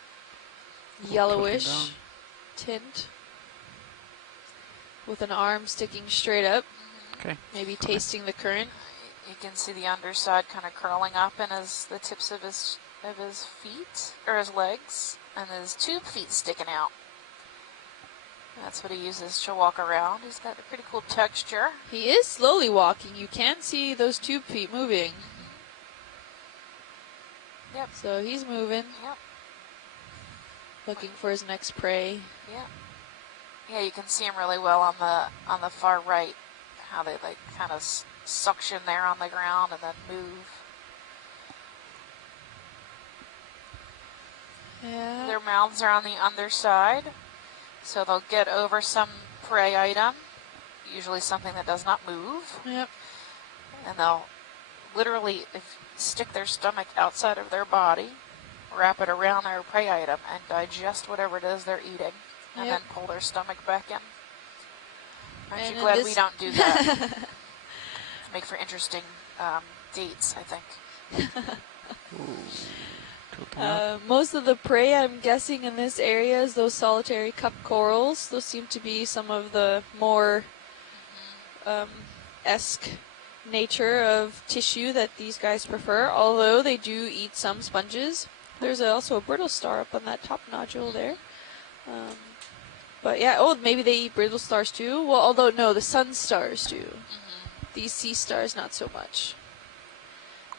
Yellowish down. tint. With an arm sticking straight up. Okay. Maybe tasting the current. You can see the underside kind of curling up and the tips of his feet, or his legs, and his tube feet sticking out. That's what he uses to walk around. He's got a pretty cool texture. He is slowly walking. You can see those tube feet moving. Yep. So he's moving. Yep. looking for his next prey. Yeah. Yeah, you can see him really well on the far right. How they like kind of suction there on the ground and then move. Yeah. Their mouths are on the underside, so they'll get over some prey item, usually something that does not move, Yep. and they'll literally stick their stomach outside of their body, wrap it around their prey item, and digest whatever it is they're eating, and Yep. then pull their stomach back in. Aren't And you in glad this- we don't do that? Make for interesting dates, I think. Tilting up. Most of the prey, I'm guessing, in this area is those solitary cup corals. Those seem to be some of the more esque nature of tissue that these guys prefer, although they do eat some sponges. There's also a brittle star up on that top nodule there. But yeah, maybe they eat brittle stars too. Well, although no, the sun stars do. These sea stars, not so much.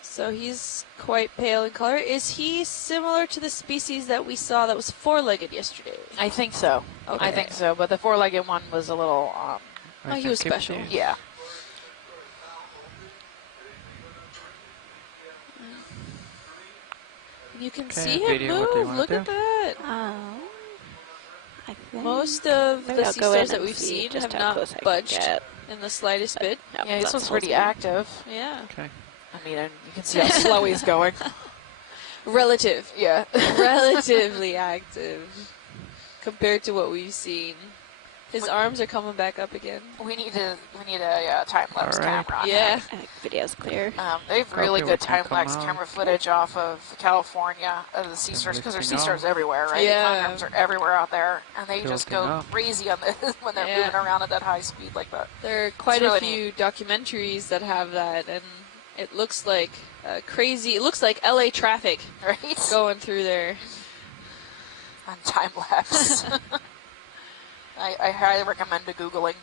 So he's quite pale in color. Is he similar to the species that we saw that was four-legged yesterday? I think so. Okay. I think so, but the four-legged one was a little, I he was can keep special. these. yeah. You can Okay, see him video what they move. wanna Look at do. that. I think Most of maybe the I'll sea go in stars that and we've see seen just have how not close I can budged get. in the slightest bit. No, Yeah, this that's one's the pretty whole thing. active. Yeah. Okay. I mean, and you can see how slow he's going. Relative. Yeah. Relatively active compared to what we've seen. His arms are coming back up again. We need a time lapse All right. camera. on Yeah. that. I think video's clear. They have really Okay, good we can time lapse come out. camera footage off of California of the sea Them stars because there's sea lifting stars off. everywhere, right? Yeah. The condoms are everywhere out there, and they just Tilting go up. crazy on this when they're Yeah. moving around at that high speed like that. There are quite a really few documentaries that have that, and it looks like crazy. It looks like LA traffic Right? going through there. On time lapse. I highly recommend the Googling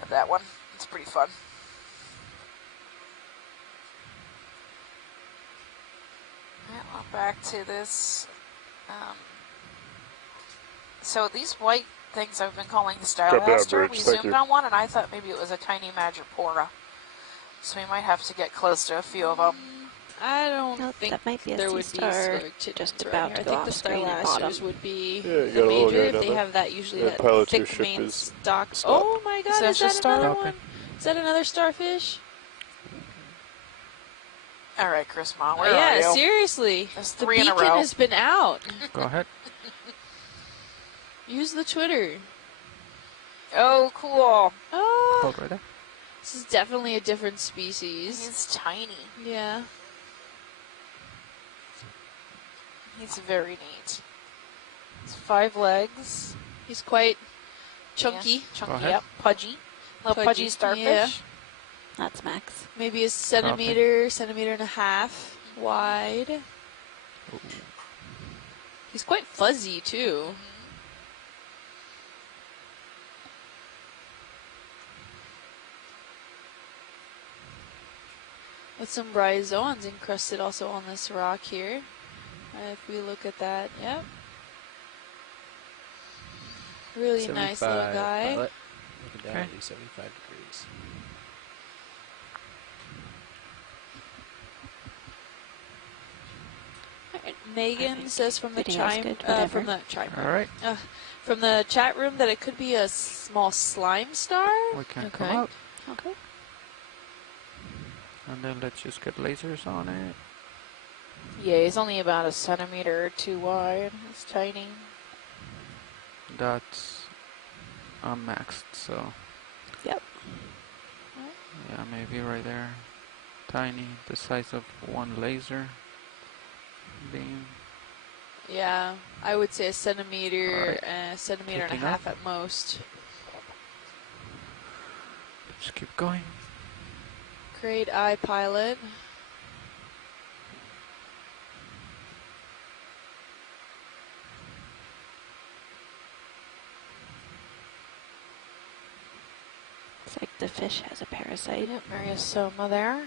of that one. It's pretty fun. Yeah, well, back to this. So these white things I've been calling the Got the styloaster. average, We thank zoomed you. on one, and I thought maybe it was a tiny Madrepora. So we might have to get close to a few of them. I don't Nope, think that might be a there sea would star be just around about here. to I go think off the screen at stylasters bottom. would be Yeah, you the got a little major. guy If down they there. have that usually The that pilot thick ship main is stock. stop. Oh my Is god, that is just that another stopping? one? Is that another starfish? All right, Chris Ma, where are yeah, you? seriously. There's The 3 in a beacon row. has been out. Go ahead. Use the Twitter. Oh, cool. Oh, Hold right there. this is definitely a different species. He's tiny. Yeah. He's very neat. It's 5 legs. He's quite chunky. Yeah, chunky, ahead. yep. Pudgy. Little pudgy, Pudgy, starfish. yeah. That's Max. Maybe a centimeter, centimeter and a half wide. Ooh. He's quite fuzzy too. With some bryozoans encrusted also on this rock here. If we look at that, yep. Really nice little 75 guy. pilot. Looking down Okay. at you, 75 degrees. Alright, Megan think says from the video's chime, good, from whatever. the chime, All right. from the chat room that it could be a small slime star. We can Okay. come out. Okay. And then let's just get lasers on it. Yeah, he's only about a centimeter or 2 wide. He's tiny. That's maxed, so. Yep. Yeah, maybe right there. Tiny, the size of one laser beam. Yeah, I would say a centimeter, Alright. centimeter and a Picking half up. at most. Let's keep going. Great eye pilot. Looks like the fish has a parasite. Yep, Mariosoma there.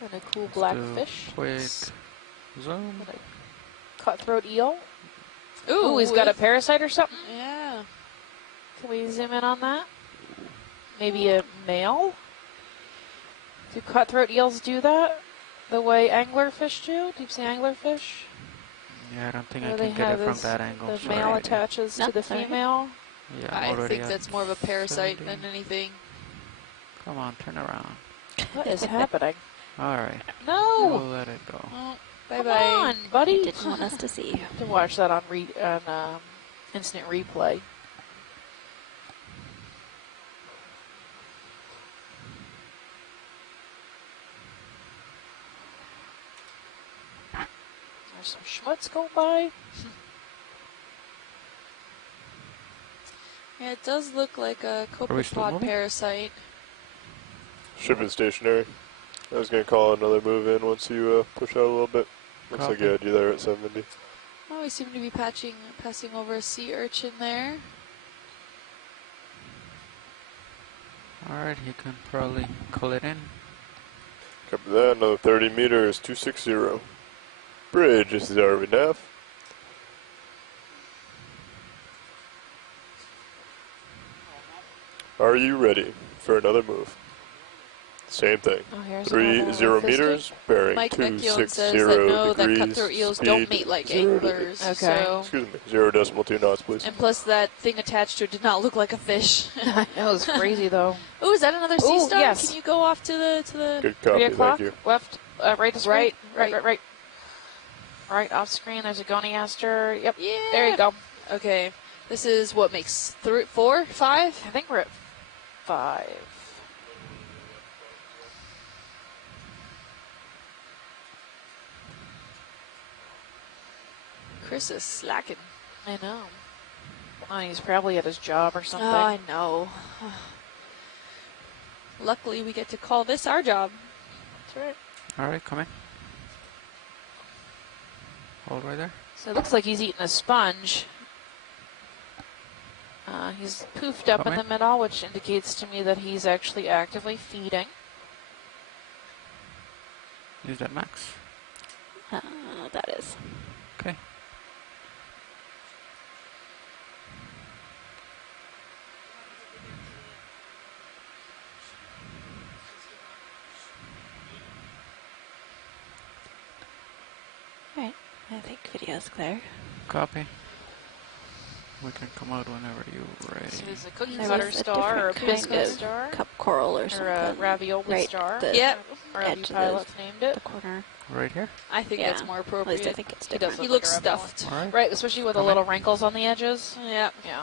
And a cool Let's black do fish. Quick zoom. With a cutthroat eel. Ooh, Ooh, he's got a parasite or something. Yeah. Can we zoom in on that? Maybe a male? Do cutthroat eels do that? The way anglerfish do? Deep sea anglerfish? Yeah, I don't think I Where can they get have it from this, that angle. the sorry. male attaches No, to the sorry. female. Yeah, I'm I already think at that's more of a parasite 70. than anything. Come on, turn around. What is happening? Alright, No! we'll let it go. Oh, bye Come bye. on, buddy! Didn't want us to see. To watch that on instant replay. There's some schmutz go by. Yeah, it does look like a still copepod moving? parasite. Ship is stationary. I was going to call another move in once you push out a little bit. Looks like Copy. you had you there at 70. Oh, we seem to be passing over a sea urchin there. Alright, you can probably call it in. Copy that. Another 30 meters, 260. Bridge, this is ROV nav. Are you ready for another move? Same thing. Oh, here's 30 another meters, bearing Mike Vecchione 260 says that no, that degrees. cutthroat eels speed don't mate like 0 anglers. Okay. So. Excuse me, 0.2 knots, please. And plus, that thing attached to it did not look like a fish. That was crazy, though. Oh, is that another sea Ooh, star? yes. Can you go off to the? Good 3 copy, o'clock, thank you. left, right to screen. Right. Right off screen, there's a goniaster. Yep, Yeah. there you go. Okay, this is what makes 3, 4, 5. I think we're at 5. Chris is slacking. I know. Oh, he's probably at his job or something. Oh, I know. Luckily, we get to call this our job. That's right. Alright, come in. Hold right there. So it looks like he's eating a sponge. He's poofed up in the middle, which indicates to me that he's actually actively feeding. Is that max? That is. Okay. Alright, I think video's clear. Copy. We can come out whenever you're ready. So there's a cookie There cutter was a star or a different biscuit kind of star cup coral or or something. a ravioli right, star. the Yep. Or edge you of pilots named it. the corner. Right here? I think Yeah, that's more At appropriate. least I think it's He does different. He looks like a ravioli. stuffed. Alright. Right, especially with the Come little in. wrinkles on the edges. Yeah, Yeah.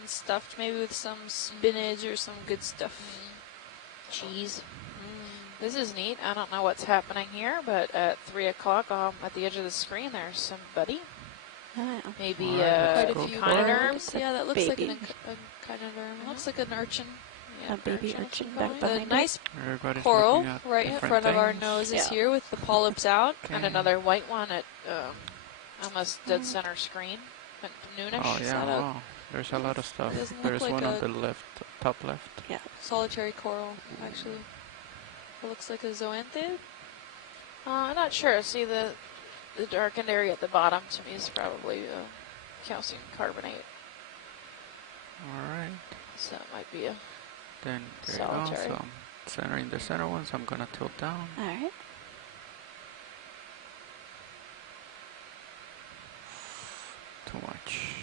and stuffed maybe with some spinach or some good stuff. Cheese. This is neat. I don't know what's happening here, but at 3 o'clock at the edge of the screen, there's somebody. Oh, Maybe Alright, Quite let's a go few for it. echinoderm. birds. Yeah, that looks like Baby. a echinoderm. Looks like an urchin. Yeah, a baby urchin, urchin probably. back The behind nice Everybody's coral looking at right in different front of our things. noses Yeah. here with the polyps out. And Okay. another white one at almost dead center screen. At noonish. Oh Is yeah, that a- wow. There's a lot of stuff. doesn't look There's like one a- on the left, top left. Yeah. Solitary coral, actually. It looks like a zoanthid. I'm not sure. See, the darkened area at the bottom to me is probably calcium carbonate. Alright. So it might be a Then there you go. Solitary. So I'm centering the center ones. I'm gonna tilt down. Alright. Too much.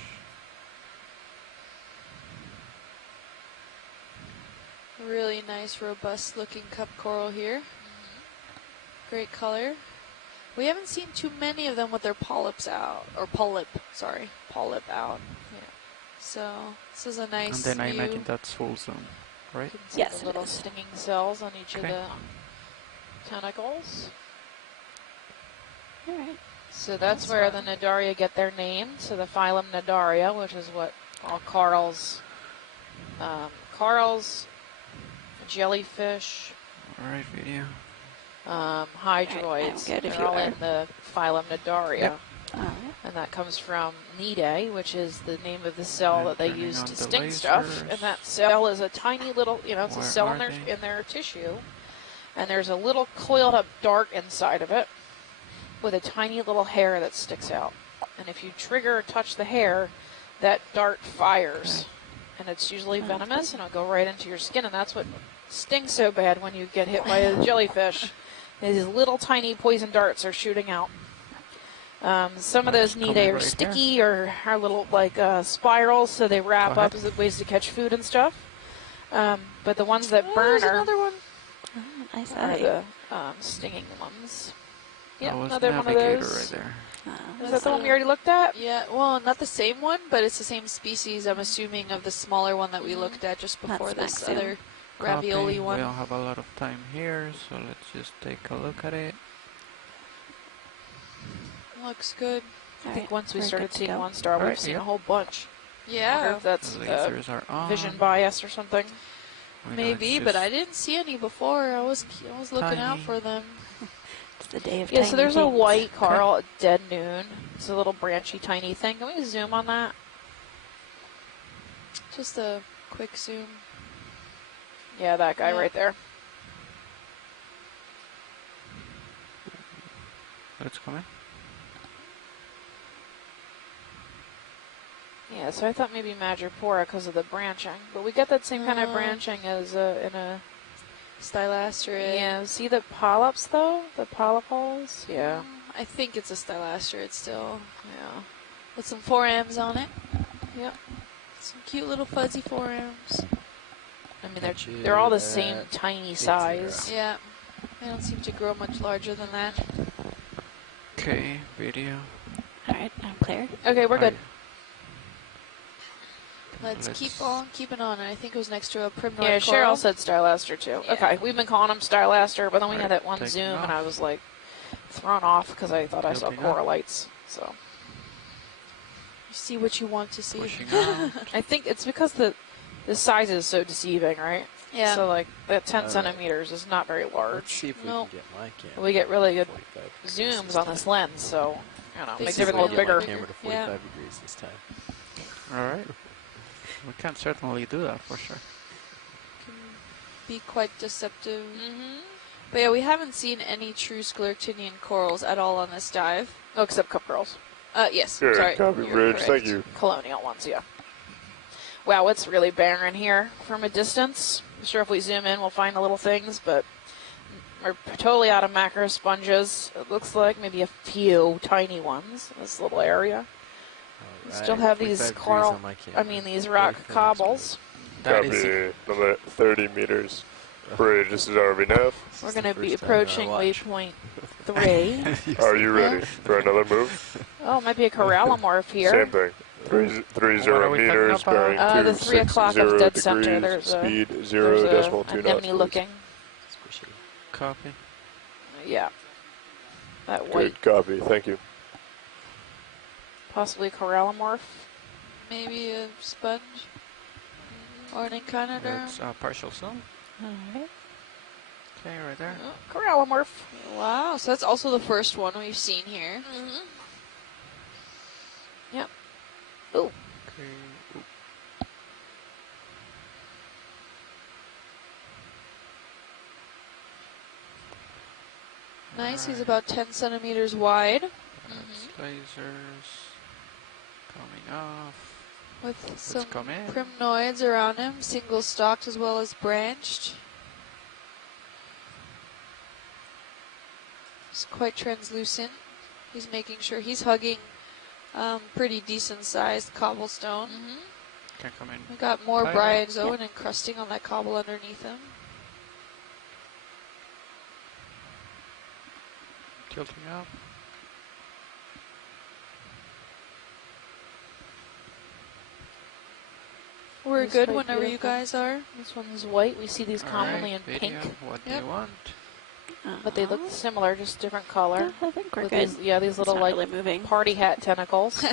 Really nice, robust looking cup coral here. Great color. We haven't seen too many of them with their polyps out, or polyp out. Yeah. So this is a nice And then I view. imagine that's full zoom, right? You can see Yes, the it little is. stinging cells on each Okay. of the tentacles. Alright. So that's That's where fun. the Nadaria get their name. So the phylum Nadaria, which is what all corals, jellyfish, Alright, video. hydroids. good if They're you all are. in the phylum Nadaria. Yep. Alright. And that comes from nidae, which is the name of the cell And that they turning use on to the sting stuff. lasers. And that cell is a tiny little, it's a Where cell are in they? their tissue. And there's a little coiled up dart inside of it. with a tiny little hair that sticks out. And if you trigger or touch the hair, that dart fires. And it's usually venomous, and it'll go right into your skin, and that's what stings so bad when you get hit by a jellyfish. These little tiny poison darts are shooting out. Some of those need are sticky or are little like spirals, so they wrap up as ways to catch food and stuff. But the ones that burn are another one. I are the stinging ones. That was Another one of navigator those. right there. Is that the one we already looked at? Yeah, well, not the same one, but it's the same species, I'm assuming, of the smaller one that we looked at just before That's this next other ravioli Copy. one. We don't have a lot of time here, so let's just take a look at it. Looks good. I think once we we're started good to seeing go. one star, we've Alright, seen yep. a whole bunch. I wonder Yeah, if that's The lasers are on. vision bias or something. We know maybe, it's but just I didn't see any before. I was looking out tiny. for them. It's the day of Yeah, so tiny there's a things. white coral at dead noon. It's a little branchy, tiny thing. Can we zoom on that? Just a quick zoom. Yeah, that guy Yeah. right there. Let's come in. Yeah, so I thought maybe Madrepora because of the branching. But we get that same kind of branching as in a... Stylasterid. Yeah, see the polyps, though? The polypals? Yeah. I think it's a stylasterid still. Yeah. With some forams on it. Yep. Some cute little fuzzy forams. I mean, Catch they're all the you same at tiny 80. size. Yeah. They don't seem to grow much larger than that. Okay, video. Alright, I'm clear. Okay, we're good. Let's Let's- keep on keeping on. And I think it was next to a primnoid Yeah, coral. Cheryl said Stylaster, too. Yeah. Okay, we've been calling them Stylaster, but then we had Alright, that one taking zoom, and off. I was, like, thrown off because I thought I saw Tilting up. coralites. So You see what you want to see. Pushing out. I think it's because the size is so deceiving, right? Yeah. So, like, that 10 Alright. centimeters is not very Let's large. see if we Nope. can get my camera. We get really good 45 degrees zooms on this time. lens, so, you know, This makes is everything a little really bigger. My camera to 45 Yeah. degrees this time. Alright. We can certainly do that for sure. Can be quite deceptive. Mm-hmm. But yeah, we haven't seen any true scleractinian corals at all on this dive. Oh, except cup girls. Yes. Good, Sorry. copy, you're Bridge. correct. Thank you. Colonial ones, yeah. Wow, it's really barren here from a distance. I'm sure if we zoom in, we'll find the little things, but we're totally out of macro sponges. It looks like maybe a few tiny ones in this little area. We still Alright, have 45 these degrees coral, on my camera. these rock Ready for the next cobbles. That Copy. is Limit 30 meters. Bridge, this is ROV nav. We're is the going to be first time in our approaching watch. waypoint 3. Are you ready for another move? Oh, might be a corallimorph here. Same thing. 30 What are we talking meters, about? bearing The 3 o'clock of dead center. degrees, There's a speed there's 0.2 knots. anemone please. looking. Squishy. Copy. Yeah. That white, Good copy, thank you. possibly corallimorph. Maybe a sponge. Or an echinoderm. That's partial zoom. Alright. Okay, right there. Oh, corallimorph. Wow, so that's also the first one we've seen here. Yep. Oh, Okay. Oop. Nice, he's about 10 centimeters wide. That's lasers coming off. With some come in. primnoids around him, single stalked as well as branched. It's quite translucent. He's making sure he's hugging pretty decent sized cobblestone. Can come in. We got more Tighter. bryozoan encrusting on that cobble underneath him. Tilting up. We're He's good quite whenever you beautiful. guys are. this one's white. We see these commonly in Alright, pink, video, what do Yep. you want? but they look similar, just different color. I think we're With good. these, yeah, these It's little not like really moving. party hat tentacles.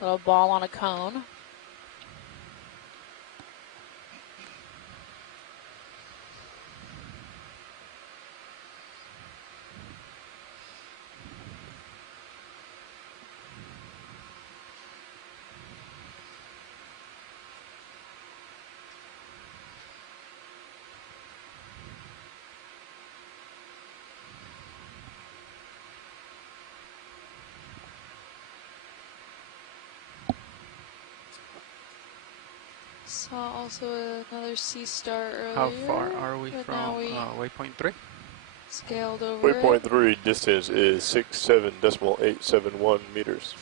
Little ball on a cone. Saw also another sea star earlier. How far are we but from now we waypoint 3? scaled over Waypoint it. 3 distance is 67.871 meters.